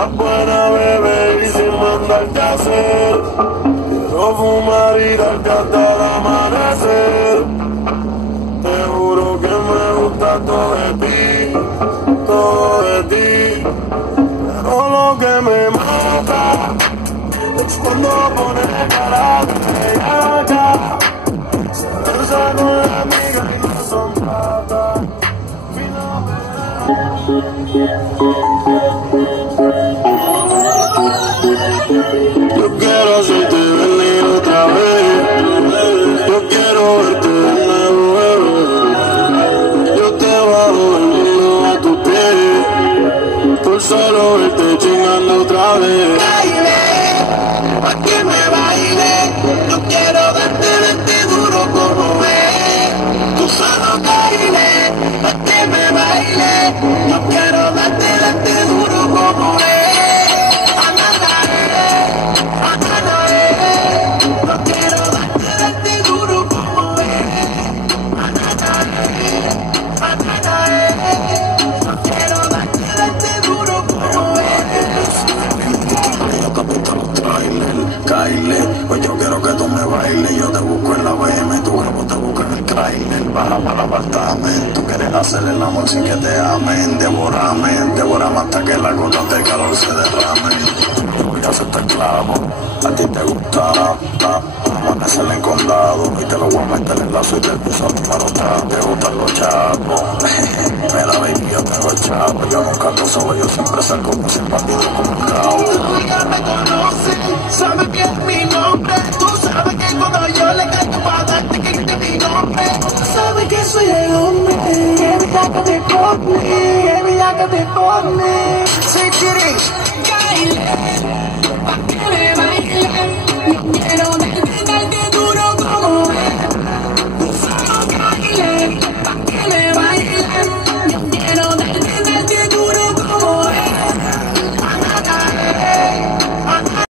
Estás buena, bebé, y sin mandarte a hacer. Quiero fumar y darte hasta el amanecer. Te juro que me gusta todo de ti, todo de ti. Pero lo que me mata es cuando pones cara de bellaca. Se besa con la amiga y no son patas. Yo quiero hacerte venir otra vez. Yo quiero verte de nuevo, bebé. Yo te bajo el mundo a tus pies por solo verte chingando otra vez. Baile, pa' que me baile. Yo quiero darte duro como es. Tú solo baile, pa' que me baile. Yo quiero darte duro como es. Yo quiero darte duro como es. Yo quiero darte duro como es. Yo te apunto los trailers, Kyle. Pues yo quiero que tú me bailes. Yo te busco en la BM, tu grupo te busca en el trailer. Baja para el apartamento, quieres hacer el amor sin que te amen. Devórame hasta que la gota de calor se derrame. Yo voy a hacerte esclavo, a ti te gustará. Vamos a hacerle en condado y te lo voy a meter en la suite del piso número 3. Te gustan los chavos. Mira, baby, yo tengo el chavo. Yo nunca te solo, yo siempre salgo con sin partido como un cabo. Tú ya me conoces, sabes que es mi nombre. Tú sabes que cuando yo le canto para darte que es mi nombre. Sabes que soy el hombre, que vida que te pone, que vida que te pone. Si quieres, baile,